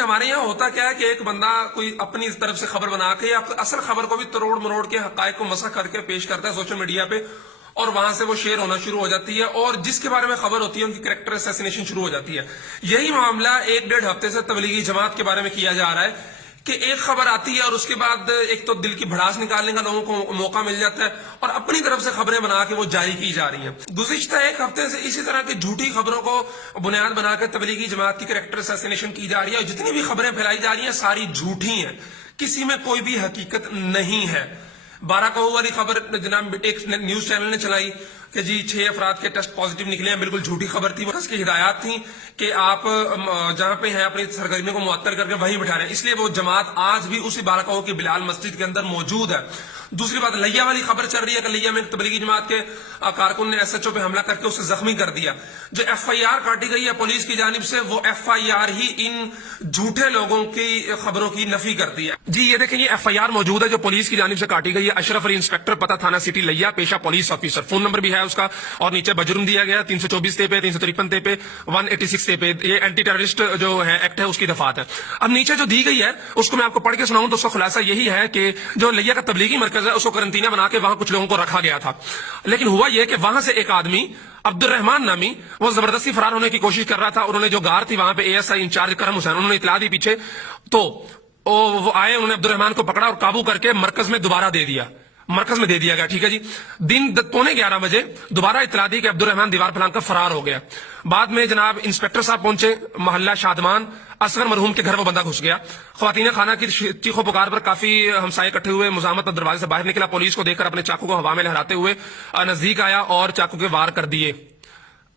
हमारे यहाँ होता क्या है कि एक बंदा कोई अपनी तरफ से खबर बना के या असल खबर को भी तरोड़ मरोड़ के हकायक को मसख करके पेश करता है सोशल मीडिया पे, और वहां से वो शेयर होना शुरू हो जाती है, और जिसके बारे में खबर होती है उनकी कैरेक्टर असैसिनेशन शुरू हो जाती है। यही मामला 1-1.5 हफ्ते से तबलीगी जमात के बारे में किया जा रहा है कि एक खबर आती है और उसके बाद एक तो दिल की भड़ास निकालने का लोगों को मौका मिल जाता है और अपनी तरफ से खबरें बना के वो जारी की जा रही हैं। गुज़िश्ता 1 हफ्ते से इसी तरह की झूठी खबरों को बुनियाद बनाकर तबलीगी जमात की कैरेक्टर असैसिनेशन की जा रही है, और जितनी भी खबरें फैलाई जा रही हैं सारी झूठी हैं, किसी में कोई भी हकीकत नहीं है। 12 करोड़ वाली खबर जनाब एक न्यूज चैनल ने चलाई कि जी 6 अफराद के टेस्ट पॉजिटिव निकले हैं, बिल्कुल झूठी खबर थी। उसकी हिदायत थी कि आप जहां पे हैं अपनी सरगर्मी को मुअत्तल करके वहीं बिठा रहे हैं, इसलिए वो जमात आज भी उसी 12 करोड़ की बिलाल मस्जिद के अंदर मौजूद है। दूसरी बात, लिया वाली खबर चल रही है कि लिया में तबलीगी जमात के कारकुन ने SHO पे हमला करके उसे जख्मी कर दिया। जो FIR काटी गई है पुलिस की जानिब से, वो FIR ही इन झूठे लोगों की खबरों की नफी करती है। जी ये देखें, ये FIR मौजूद है जो पुलिस की जानिब से काटी गई है। अशरफ अली इंस्पेक्टर, पता थाना सिटी लिया, पेशा पुलिस ऑफिसर, फोन नंबर भी है उसका, और नीचे बजुर्म दिया गया 324 पे 353 पे 186 पे, ये एंटी टेररिस्ट जो है एक्ट है उसकी दफात है। अब नीचे जो दी गई है उसको मैं आपको पढ़ के सुनाऊं तो उसका खुलासा यही है कि जो लिया का तबलीगी मरकज है उसको करंटीना बना के वहां कुछ लोगों को रखा गया था, लेकिन हुआ यह कि वहां से एक आदमी अब्दुल रहमान नामी वो जबरदस्ती फरार होने की कोशिश कर रहा था। उन्होंने जो गार्ड थी वहां पे ASI इंचार्ज करम हुसैन, उन्होंने इतला दी पीछे, तो वो आए, उन्होंने अब्दुल रहमान को पकड़ा और काबू करके मरकज में दोबारा दे दिया, मरकज में दे दिया गया। ठीक है जी, दिन 11:15 बजे दोबारा इतला दी कि अब्दुल रहमान दीवार फलांग कर फरार हो गया। बाद में जनाब इंस्पेक्टर साहब पहुंचे, मोहल्ला शादमान, असगर मरहूम के घर वो बंदा घुस गया। खवातीन खाना की चीखों पुकार पर काफी हमसाये इकट्ठे हुए, मुजामत पर दरवाजे से बाहर निकला, पुलिस को देखकर अपने चाकू को हवा में लहराते हुए नजदीक आया और चाकू के वार कर दिए।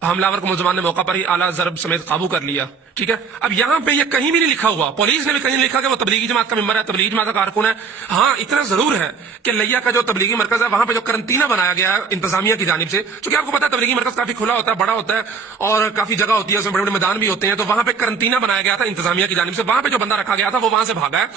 हमलावर को मुलजमान ने मौका पर ही आला जरब समेत काबू कर लिया। ठीक है, अब यहां पे ये कहीं भी नहीं लिखा हुआ, पुलिस ने भी कहीं नहीं लिखा कि वो तबलीगी जमात का मेंबर है, तबलीगी जमात का कारकुन है। हाँ, इतना जरूर है कि लिया का जो तबलीगी मरकज है वहां पे जो करंटीना बनाया गया है इंतजामिया की जानिब से, क्योंकि आपको पता है तबलीगी मरकज काफी खुला होता है, बड़ा होता है और काफी जगह होती है, उसमें बड़े बड़े मैदान भी होते हैं, तो वहां पे करंटीना बनाया गया था इंतजामिया की जानिब से। वहां पे जो बंदा रखा गया था वो वहां से भागा है,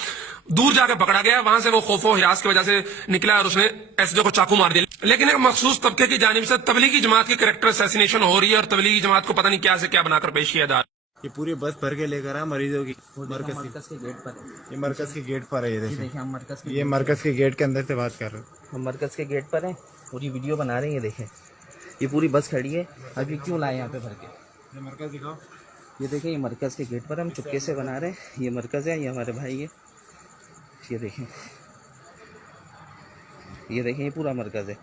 दूर जाकर पकड़ा गया, वहां से वो खौफो हिरास की वजह से निकला और उसने SHO को चाकू मार दिया। लेकिन एक मखसूस तबके की जानिब से तबलीगी जमात की कैरेक्टर असैसिनेशन हो रही है और तबलीगी जमात को पता नहीं क्या से क्या बनाकर पेश किया जा रहा है। ये पूरी बस भर के लेकर आए मरीजों की मरकज के गेट पर है। ये मरकज के गेट पर है, ये देखिए हम मरकज के ये मरकज के गेट के अंदर से बात कर रहे हैं। हम मरकज के गेट पर हैं, पूरी वीडियो बना रहे हैं। ये देखें, ये पूरी बस खड़ी है, अभी क्यों लाए यहाँ पे भर के। ये मरकज दिखाओ, ये देखें, ये मरकज के गेट पर हम चुपके से बना रहे हैं। ये मरकज है, ये हमारे भाई है, ये देखें, ये देखें, ये पूरा मरकज है,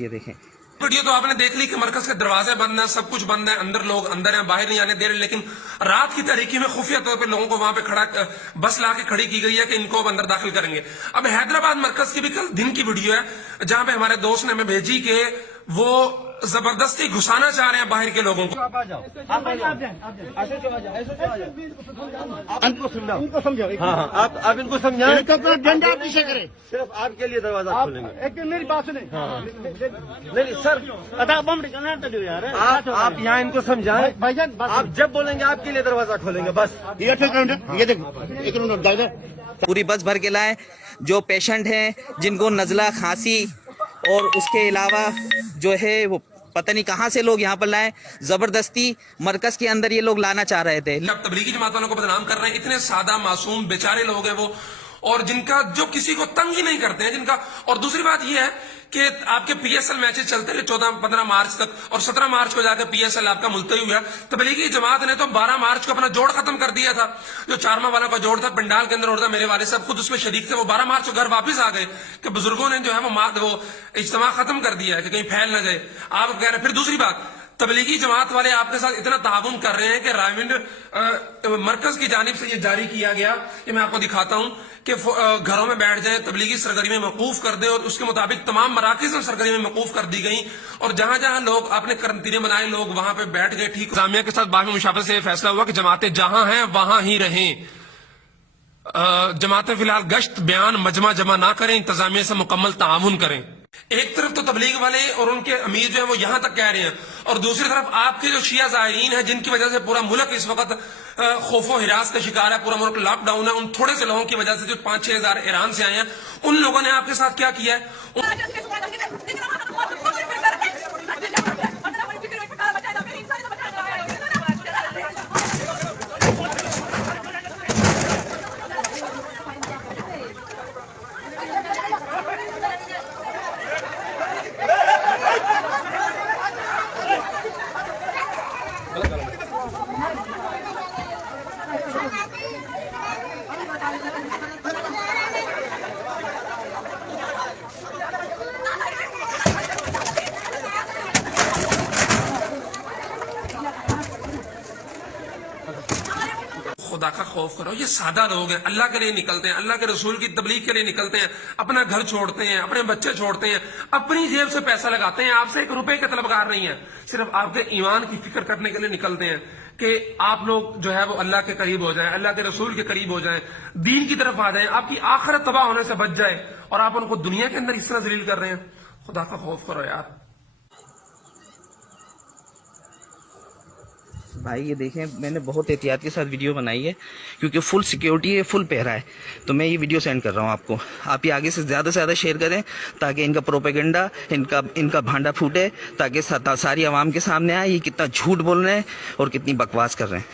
ये देखें। वीडियो तो आपने देख ली कि मरकज के दरवाजे बंद हैं, सब कुछ बंद है, अंदर लोग अंदर हैं, बाहर नहीं आने दे रहे, लेकिन रात की तारीकी में खुफिया तौर पे लोगों को वहां पे खड़ा बस ला के खड़ी की गई है कि इनको अब अंदर दाखिल करेंगे। अब हैदराबाद मरकज की भी कल दिन की वीडियो है जहां पे हमारे दोस्त ने हमें भेजी कि वो जबरदस्ती घुसाना चाह रहे हैं बाहर के लोगों को। इनको समझाओ। हाँ, आप इनको समझाएं, डंडा पीछे करे, सिर्फ आपके लिए दरवाजा खोलेंगे। एक मेरी बात सुने। नहीं सर, यार आप यहाँ इनको समझाएं, भाईजान, आप जब बोलेंगे आपके लिए दरवाजा खोलेंगे बस। ये देखो, एक मिनट, पूरी बस भर के लाए जो पेशेंट हैं, जिनको नज़ला, खांसी और उसके अलावा जो है वो पता नहीं कहां से लोग यहाँ पर लाए, जबरदस्ती मरकज के अंदर ये लोग लाना चाह रहे थे। अब तबलीगी जमात वालों को बदनाम कर रहे हैं, इतने सादा मासूम बेचारे लोग हैं वो, और जिनका जो किसी को तंग ही नहीं करते हैं जिनका। और दूसरी बात यह है कि आपके PSL मैचेस चलते रहे 14-15 मार्च तक, और 17 मार्च को जाकर PSL आपका मुलतवी हुआ। तबलीगी जमात ने तो 12 मार्च को अपना जोड़ खत्म कर दिया था, जो चारमा वालों का जोड़ था पंडाल के अंदर होता, मेरे वाले साहब खुद उसमें शरीक थे। वो 12 मार्च को घर वापस आ गए कि बुजुर्गों ने जो है वो इज्तिमा खत्म कर दिया है कि कहीं फैल ना जाए। आप कह रहे हैं। फिर दूसरी बात, तबलीगी जमात वाले आपके साथ इतना ताउन कर रहे हैं कि रायविंड मरकज की जानिब से ये जारी किया गया, ये मैं आपको दिखाता हूं कि घरों में बैठ जाएं, तबलीगी सरगर्मी में मौकूफ कर दें, और उसके मुताबिक तमाम मराकिज में सरगर्मी में मौकूफ कर दी गई, और जहां जहां लोग आपने करंटीने बनाए लोग वहां पे बैठ गए। ठीक, जामिया के साथ बाहमी मुशावरत से फैसला हुआ कि जमातें जहां हैं वहां ही रहें। जमातें फिलहाल गश्त, बयान, मजमा जमा ना करें, इंतजामिया से मुकम्मल ताउन करें। एक तरफ तो तबलीग वाले और उनके अमीर जो है वो यहां तक कह रहे हैं, और दूसरी तरफ आपके जो शिया ज़ाहिरीन है जिनकी वजह से पूरा मुल्क इस वक्त खौफो हिरास का शिकार है, पूरा मुल्क लॉकडाउन है, उन थोड़े से लोगों की वजह से जो 5-6 हजार ईरान से आए हैं, उन लोगों ने आपके साथ क्या किया है। खुदा का खौफ करो। ये सादा लोग हैं, अल्लाह के लिए निकलते हैं, अल्लाह के रसूल की तबलीग के लिए निकलते हैं, अपना घर छोड़ते हैं, अपने बच्चे छोड़ते हैं, अपनी जेब से पैसा लगाते हैं, आपसे 1 रुपए के तलबगार नहीं है, सिर्फ आपके ईमान की फिक्र करने के लिए निकलते हैं कि आप लोग जो है वो अल्लाह के करीब हो जाएं, अल्लाह के रसूल के करीब हो जाएं, दीन की तरफ आ जाएं, आपकी आखिरत तबाह होने से बच जाए, और आप उनको दुनिया के अंदर इस तरह जलील कर रहे हैं। खुदा का खौफ करो यार। भाई ये देखें, मैंने बहुत एहतियात के साथ वीडियो बनाई है क्योंकि फुल सिक्योरिटी है, फुल पहरा है, तो मैं ये वीडियो सेंड कर रहा हूँ आपको। आप ये आगे से ज़्यादा शेयर करें ताकि इनका प्रोपेगेंडा, इनका भांडा फूटे, ताकि सारी आवाम के सामने आए ये कितना झूठ बोल रहे हैं और कितनी बकवास कर रहे हैं।